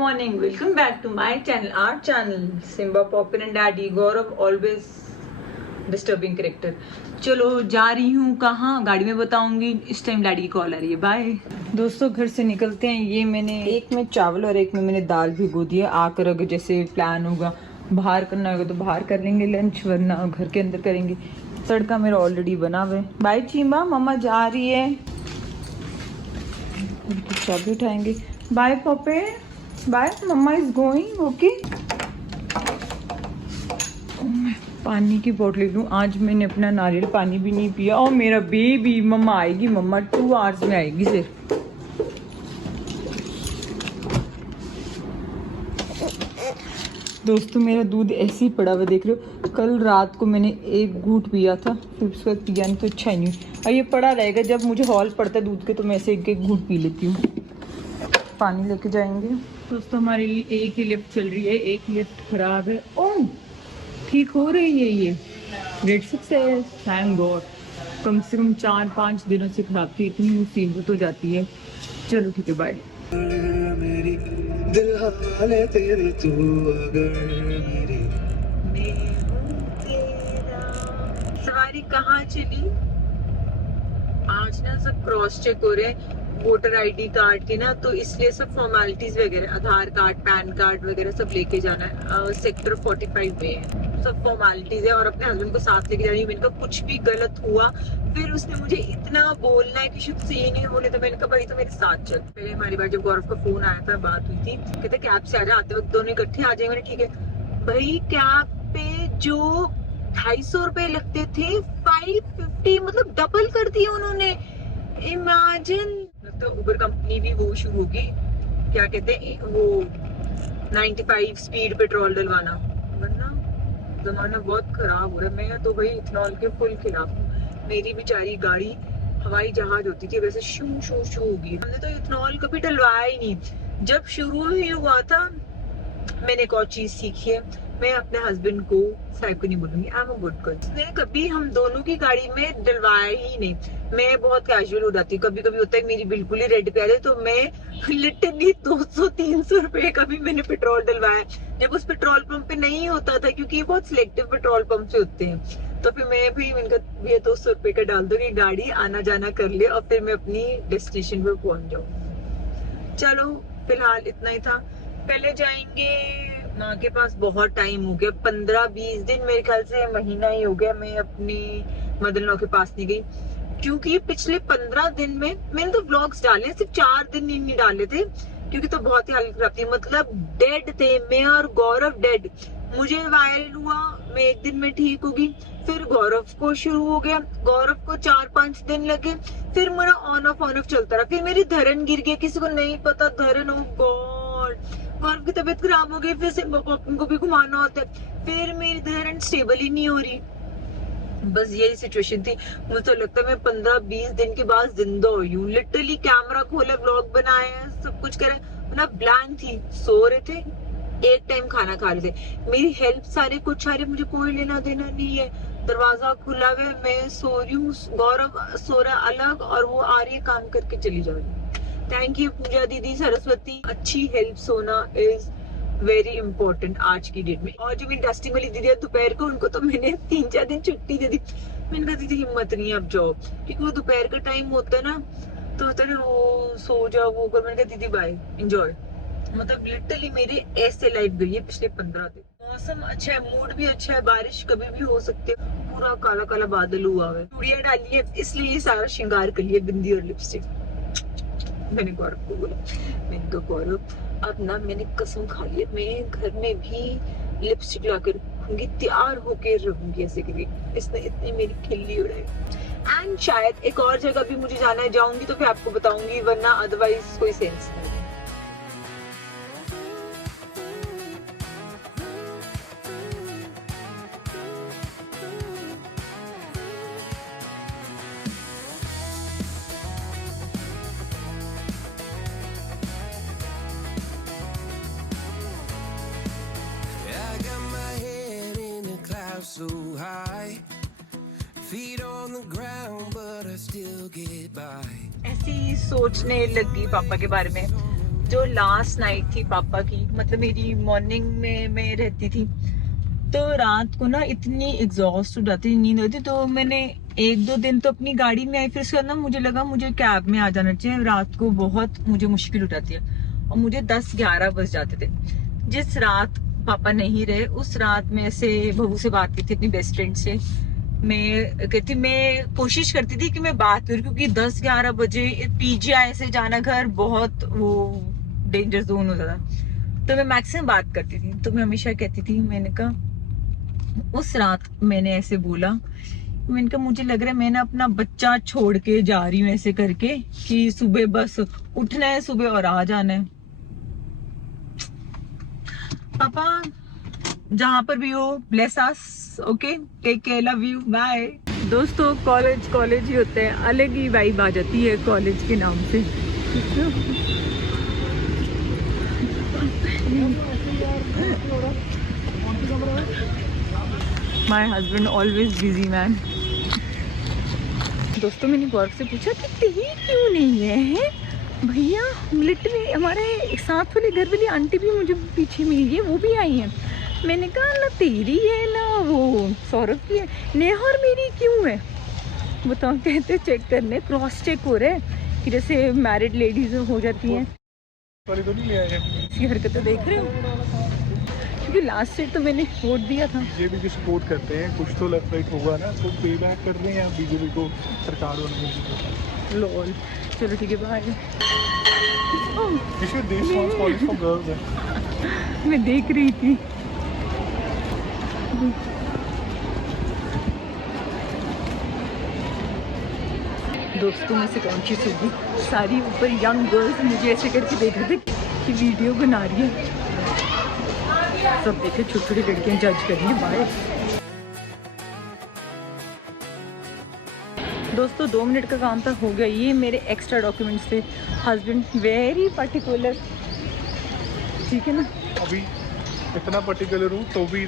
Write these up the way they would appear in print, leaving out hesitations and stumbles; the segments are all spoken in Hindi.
morning, welcome back to my channel, our channel. Simba, Poppin and Daddy. Gaurav always disturbing character. चलो जा रही हूँ कहाँ, गाड़ी में बताऊंगी. इस टाइम डैडी की कॉल आ रही है. बाय दोस्तों, घर से निकलते हैं. ये मैंने एक में चावल और एक में मैंने दाल भिगो दी है. आकर अगर जैसे प्लान होगा बाहर करना होगा तो बाहर कर लेंगे लंच, वरना घर के अंदर करेंगे. तड़का मेरा ऑलरेडी बना हुआ है. बाय चीमा, मम्मा जा रही है. चाबी उठाएंगे. बाय पॉपे, bye, mama is going. Okay, पानी की बोतल लूँ. आज मैंने अपना नारियल पानी भी नहीं पिया. और मेरा बेबी, मम्मा आएगी, मम्मा 2 आवर्स में आएगी सिर्फ. दोस्तों मेरा दूध ऐसे ही पड़ा हुआ देख रहे हो. कल रात को मैंने एक घूंट पिया था, फिर उसके बाद पिया नहीं तो अच्छा ही नहीं. और ये पड़ा रहेगा, जब मुझे हॉल पड़ता है दूध के तो मैं ऐसे एक एक घूंट पी लेती हूँ. पानी लेके जाएंगे. दोस्तों हमारे लिए एक ही लिफ्ट चल रही है, एक लिफ्ट खराब है. ओह, ठीक हो रही है ये. Great success, thank God. कम से कम 4-5 दिनों से खराब थी. इतनी मुसीबत हो जाती है. चलो ठीक है, बाय. मेरी दिल हाले तेरे तू अगर मेरी सवारी कहाँ चली. आज ना सब क्रॉस चेक हो रहे हैं वोटर आईडी कार्ड के ना, तो इसलिए सब फॉर्मेलिटीज वगैरह, आधार कार्ड, पैन कार्ड वगैरह सब लेके जाना है. सेक्टर 45 में है, सब फॉर्मेलिटीज है. और अपने हस्बैंड को साथ लेके जानी है. मैंने कहा कुछ भी गलत हुआ फिर उसने मुझे इतना बोलना है कि शुद्ध से ये नहीं बोले, तो मैंने कहा भाई तो मेरे साथ चल. पहले हमारी बार जब गौरव का फोन आया था, बात हुई थी, कहते कैब से आ जा, आते वक्त दोनों इकट्ठे आ जाएंगे. ठीक है भाई. कैब पे जो 250 रुपए लगते थे 550, मतलब डबल कर दिया उन्होंने. इमेजिन. तो उबर कंपनी भी वो शुरू होगी, क्या कहते हैं वो 95 स्पीड पेट्रोल डलवाना, वरना जमाना बहुत खराब हो रहा है. मैं तो भाई इथनॉल के फुल खिलाफ हूँ. मेरी बेचारी गाड़ी हवाई जहाज होती थी, वैसे शू शू शू होगी. हमने तो इथनॉल कभी डलवाया ही नहीं. जब शुरू ही हुआ था मैंने एक और चीज सीखी है. मैं अपने हस्बैंड को, साहब को नहीं बोलूंगी, I am a good girl. उसने कभी हम दोनों की गाड़ी में डलवाया ही नहीं. मैं बहुत कैजुअल हो जाती हूँ. कभी कभी होता है मेरी बिल्कुल ही रेड पे आ जाए तो मैं लिटरली 200-300 रुपए का भी मैंने पेट्रोल डलवाया, जब उस पेट्रोल पंप पे नहीं होता था, क्योंकि ये बहुत सिलेक्टिव पेट्रोल पंप से होते हैं. तो फिर मैं भी इनका ये 200 रुपए का डाल दो कि गाड़ी आना जाना कर ले और फिर मैं अपनी डेस्टिनेशन पे पहुंच जाऊँ. चलो फिलहाल इतना ही था. पहले जाएंगे माँ के पास. बहुत टाइम हो गया, 15-20 दिन, मेरे ख्याल से महीना ही हो गया मैं अपनी मदर इन लॉ के पास नहीं गई. क्योंकि पिछले 15 दिन में मैंने तो व्लॉग्स डाले, सिर्फ 4 दिन नहीं डाले थे, क्योंकि तो बहुत ही हालत खराब थी. मतलब डेड थे मैं और गौरव, डेड. मुझे वायरल हुआ, मैं एक दिन में ठीक होगी. फिर गौरव को शुरू हो गया, गौरव को 4-5 दिन लगे. फिर मेरा ऑन ऑफ चलता रहा. फिर मेरी धरन गिर गई, किसी को नहीं पता धरन. ओ गॉड, गौरव की तबीयत खराब हो गई. फिर सिम्बा पॉपिन को भी घुमाना होता है. फिर मेरी धरन स्टेबल ही नहीं हो रही. बस यही सिचुएशन थी. मुझे तो लगता है मैं 15-20 दिन के बाद जिंदा हुई हूँ. लिटरली कैमरा खोला, व्लॉग बनाया, सब कुछ करे, ना ब्लैंक थी. सो रहे थे, एक टाइम खाना खा रहे थे. मेरी हेल्प सारे कुछ सारे, मुझे कोई लेना देना नहीं है. दरवाजा खुला हुआ, मैं सो रही हूँ, गौरव सो रहा अलग और वो आ रही है काम करके चली जा रही. थैंक यू पूजा दीदी, सरस्वती. अच्छी हेल्प होना इज वेरी इंपॉर्टेंट आज की डेट में. और जो मेरी डस्टिंग वाली दीदी है दोपहर को, उनको तो मैंने 3-4 दिन छुट्टी दे दी. मैंने कहा दीदी हिम्मत नहीं है अब जाओ, क्योंकि वो दोपहर का टाइम होता है ना, तो होता है वो सो जाओ वो कर. मैंने कहा दीदी बाय, एंजॉय. मतलब लिटरली मेरे ऐसे लाइफ गई है पिछले 15 दिन. मौसम अच्छा है, मूड भी अच्छा है, बारिश कभी भी हो सकती है. पूरा काला काला बादल हुआ है. चूड़ियां डाली है इसलिए ये सारा श्रृंगार कर लिया, बिंदी और लिपस्टिक. मैंने गौरव को बोला, मैंने कहा गौरव अब ना मैंने कसम खा ली, मैं घर में भी लिपस्टिक लाकर रखूंगी, तैयार होके रहूंगी ऐसे कभी. इसने इतनी मेरी खिल्ली उड़ाई. एंड शायद एक और जगह भी मुझे जाना है, जाऊंगी तो फिर आपको बताऊंगी, वरना अदरवाइज कोई सेंस नहीं. so high, feet on the ground, but I still get by. ऐसी सोचने लगी पापा के बारे में. जो लास्ट नाइट थी पापा की, मतलब मेरी मॉर्निंग में मैं रहती थी, तो रात को ना इतनी एग्जॉस्ट हो जाती, नींद होती, तो मैंने 1-2 दिन तो अपनी गाड़ी में आई, फिर उसके बाद ना मुझे लगा मुझे कैब में आ जाना चाहिए, रात को बहुत मुझे मुश्किल हो जाती है, और मुझे 10-11 बज जाते थे। जिस रात पापा नहीं रहे, उस रात में ऐसे बहू से बात की थी, अपनी बेस्ट फ्रेंड से, मैं कोशिश करती थी कि मैं बात करूं, क्योंकि 10-11 बजे पीजीआई से जाना घर बहुत वो डेंजर जोन होता था, तो मैं मैक्सिमम बात करती थी। तो मैं हमेशा कहती थी, मैंने कहा उस रात मैंने ऐसे बोला, मैंने कहा मुझे लग रहा है मैं ना अपना बच्चा छोड़ के जा रही हूँ ऐसे करके, कि सुबह बस उठना है सुबह और आ जाना है। पापा जहां पर भी हो, bless us, okay, take care, love you, bye. दोस्तों कॉलेज ही होते हैं, अलग ही वाइब आ जाती है कॉलेज के नाम से। My husband always busy man. दोस्तों मैंने गौरव से पूछा कि तेरी क्यों नहीं है भैया, लिटरली हमारे साथ वाले घर वाली आंटी भी मुझे पीछे मिली है, वो भी आई है। मैंने कहा ना तेरी है ना वो सौरभ की है, नेहा और मेरी क्यों है बताओ। कहते चेक करने, क्रॉस चेक हो रहे हैं कि जैसे मैरिड लेडीज हो जाती हैं। इसकी हरकतें देख रहे हो, क्योंकि लास्ट से तो मैंने वोट दिया था। बीजेपी की सपोर्ट करते हैं, कुछ तो लेफ्ट राइट होगा ना, तो पे बैक कर रहे हैं बीजेपी को सरकार बनाने के लिए। लॉल, चलो ठीक है, bye. This was college for girls है। मैं देख रही थी। दोस्तों में से कौन सी होगी, सारी ऊपर यंग गर्ल्स मुझे ऐसे करके देख रहे थे कि वीडियो बना रही है। सब देखे छोटी छोटी लड़कियां जज कर रही हैं। बाय दोस्तों, 2 मिनट का काम तक हो गया। ये मेरे एक्स्ट्रा डॉक्यूमेंट्स थे, हस्बैंड वेरी पर्टिकुलर, ठीक है ना। अभी इतना पर्टिकुलर हूँ तो भी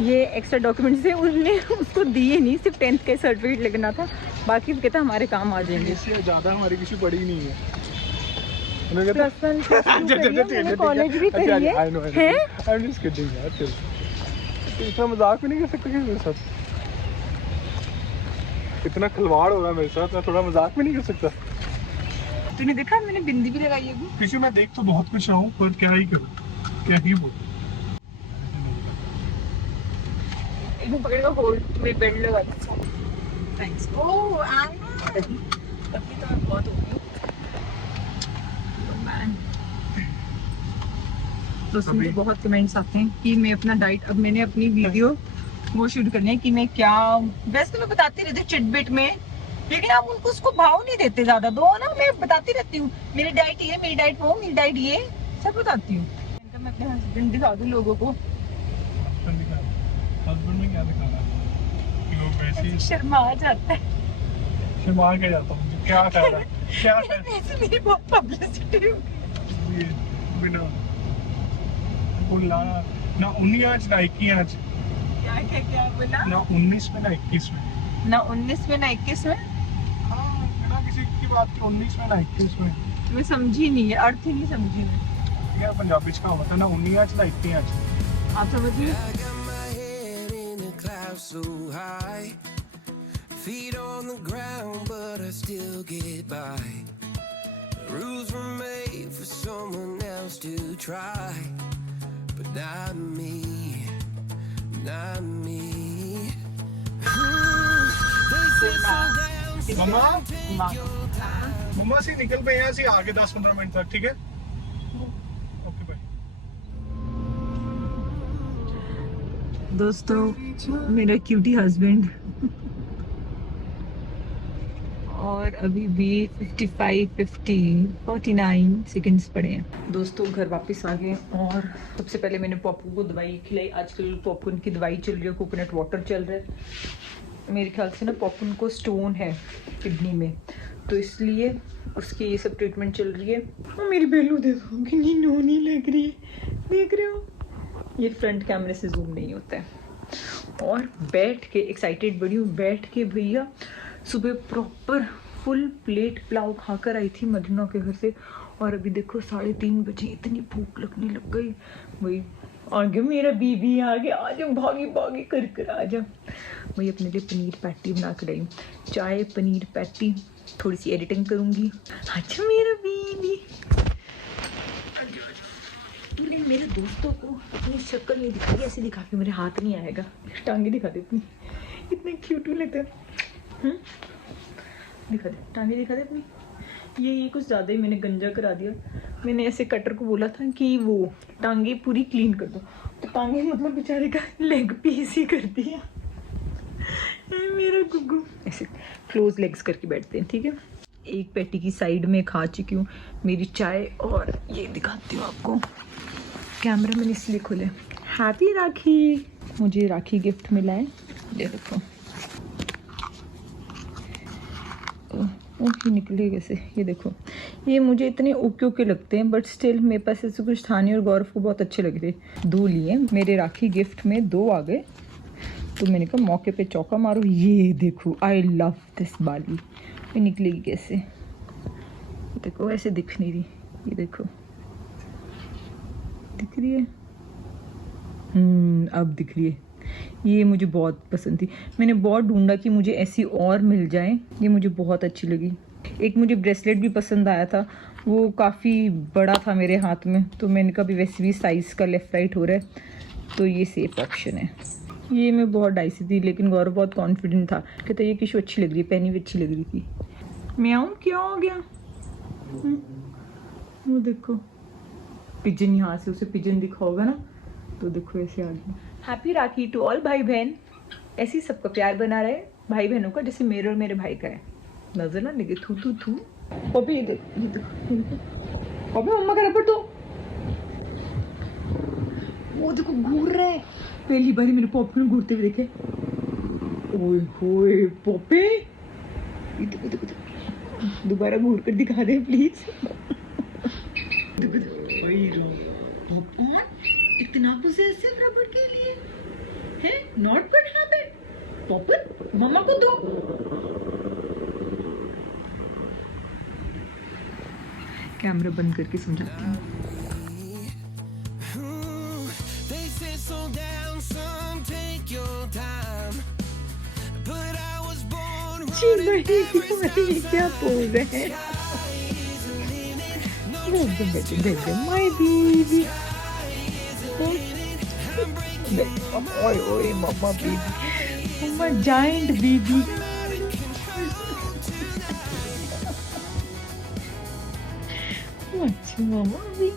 ये एक्स्ट्रा डॉक्यूमेंट्स थे, उनने उसको दिए नहीं, सिर्फ 10th का सर्टिफिकेट लगना था, बाकी कहता हमारे काम आ जाएंगे। इससे ज़्यादा हमारी किसी पड़ी ही नहीं है। कॉलेज भी करी है। इतना मजाक भी नहीं कर सकते मेरे साथ, इतना खिलवाड़ हो रहा है मेरे साथ, मैं थोड़ा मजाक भी नहीं कर सकता। तूने देखा मैंने बिंदी भी लगाई है अभी। किसी मैं देख तो बहुत कुछ रहा हूँ, पर क्या ही करूँ, क्या ही बोलूं। एकदम पकड़ेगा, होल्ड में बेल्ट लगा दो। थैंक्स। ओह आना, तभी तो मैं बहुत हो गई हूँ। दोस्तों मुझे बहुत कमेंट्स आते हैं कि मैं अपना डाइट, अब मैंने अपनी वीडियो वो शूट करनी है कि मैं क्या, वैसे तो मैं बताती रहती हूँ चिटबिट में, लेकिन आप उनको उसको भाव नहीं देते ज्यादा। दो ना, मैं बताती रहती हूँ मेरी डाइट ये, मेरी डाइट वो, मेरी डाइट ये, सब बताती हूँ। मैं अपने हस्बैंड दिखा दूँ लोगों को। हस्बैंड में क्या दिखाना कि लोग वैसे ही शर्मा आ जाता है। शर्मा के जाता हूँ, क्या कह रहा है, क्या कह रहा वैसे मेरी बहुत पब्लिसिटी हो है ये बिना बोला ना 19 आज ना 21 आज, क्या बोला ना 19 में ना 21 में, ना 19 में ना 21 में। हाँ बिना किसी की बात के 19 में ना 21 में। मैं समझी नहीं है, अर्थ ही नहीं समझी मैं। यार पंजाबी का होता है ना 19 आज ना 21 आज। आप समझिए। I got my head in the clouds so high, feet on the ground, but I still get by. The rules were made for someone else to try, but not me, not me. They say slow down, slow mamma take your time. मम्मा से निकल पे यहाँ से आगे 10-15 मिनट तक, ठीक है? Okay bye. दोस्तों मेरा क्यूटी हस्बैंड, और अभी भी 49 सेकंड्स पड़े हैं। दोस्तों घर वापस आ गए, और सबसे पहले मैंने पॉपू को दवाई खिलाई। आजकल पॉपुन की दवाई चल रही है, कोकोनट वाटर चल रहा है। मेरे ख्याल से ना पॉपुन को स्टोन है किडनी में, तो इसलिए उसकी ये सब ट्रीटमेंट चल रही है। और मेरी बेलू देखो कितनी नोनी लग रही है, देख रहे हो, ये फ्रंट कैमरे से जूम नहीं होता है। और बैठ के एक्साइटेड बड़ी हूँ, बैठ के भैया सुबह प्रॉपर फुल प्लेट पुलाव खाकर आई थी मदीना के घर से, और अभी देखो 3:30 बजे, इतनी भूख लगने लग गई। वही आगे मेरा बीबी आ गया, आ जा भागी भागी कर आ जा। वही अपने लिए पनीर पैटी बना कर आई, चाय पनीर पैटी, थोड़ी सी एडिटिंग करूँगी। अच्छा मेरा बीबी, तूने मेरे दोस्तों को अपनी शक्ल नहीं दिखाई, ऐसे दिखा के मेरे हाथ नहीं आएगा। टांगे दिखा दे अपनी, इतने क्यूट लगते हैं। दिखा दे टांगे, दिखा दे अपनी। ये कुछ ज़्यादा ही मैंने गंजा करा दिया। मैंने ऐसे कटर को बोला था कि वो टांगे पूरी क्लीन कर दो, तो टांगे मतलब बेचारे का लेग पीस ही कर दिया। मेरा गुग्गू ऐसे क्लोज लेग्स करके बैठते हैं, ठीक है। एक पैटी की साइड में खा चुकी हूँ मेरी चाय, और ये दिखाती हूँ आपको। कैमरा मैंने इसलिए खोले। हैप्पी राखी, मुझे राखी गिफ्ट मिला है, ये देखो। ये निकले कैसे, ये देखो। ये मुझे इतने ओके ओके लगते हैं, बट स्टिल मेरे पास ऐसे कुछ था नहीं, और गौरव को बहुत अच्छे लग रहे। 2 लिए मेरे राखी गिफ्ट में, 2 आ गए, तो मैंने कहा मौके पे चौका मारो। ये देखो, आई लव दिस बाली। ये निकलेगी कैसे, देखो ऐसे दिख नहीं रही, ये देखो दिख रही है। अब दिख रही है। ये मुझे बहुत पसंद थी, मैंने बहुत ढूंढा कि मुझे ऐसी और मिल जाए। ये मुझे बहुत अच्छी लगी। एक मुझे ब्रेसलेट भी पसंद आया था, वो काफ़ी बड़ा था मेरे हाथ में, तो मैंने कहा भी वैसे भी साइज़ का लेफ़्ट राइट हो रहा है, तो ये सेफ ऑप्शन है। ये मैं बहुत डाइसी थी, लेकिन गौरव बहुत कॉन्फिडेंट था, कहता ये किशु अच्छी लग रही है, पहनी भी अच्छी लग रही थी। म्याऊं क्या हो गया? वो देखो पिजन, यहाँ से उसे पिजन दिखा होगा ना, तो देखो ऐसे आ गया। हैप्पी राखी टू ऑल भाई बहन। ऐसे ही सबका प्यार बना रहे भाई बहनों का, जैसे मेरे और मेरे भाई का है। नजर ना लगे, थू थू थू। पपी ये देखो, ये देखो पपी, मम्मा का रबड़ दो। वो देखो घूर रहा है, पहली बार मेरे पॉपी में घूरते हुए देखे। ओए होए पपी, ये देखो देखो देखो, दोबारा घूर कर दिखा दे प्लीज। देखो देखो, ओए रो इतना पोसेसिव रबड़ के लिए है, नॉट गुड हैबिट। पॉपर मम्मा को दो। कैमरा बंद करके समझाती हूँ। They say slow down, son, take your time. But I was born running क्या पोज है, माय बेबी। ओए ओए मम्मा बेबी, मम्मा जायंट बेबी। अच्छा मम्मा भी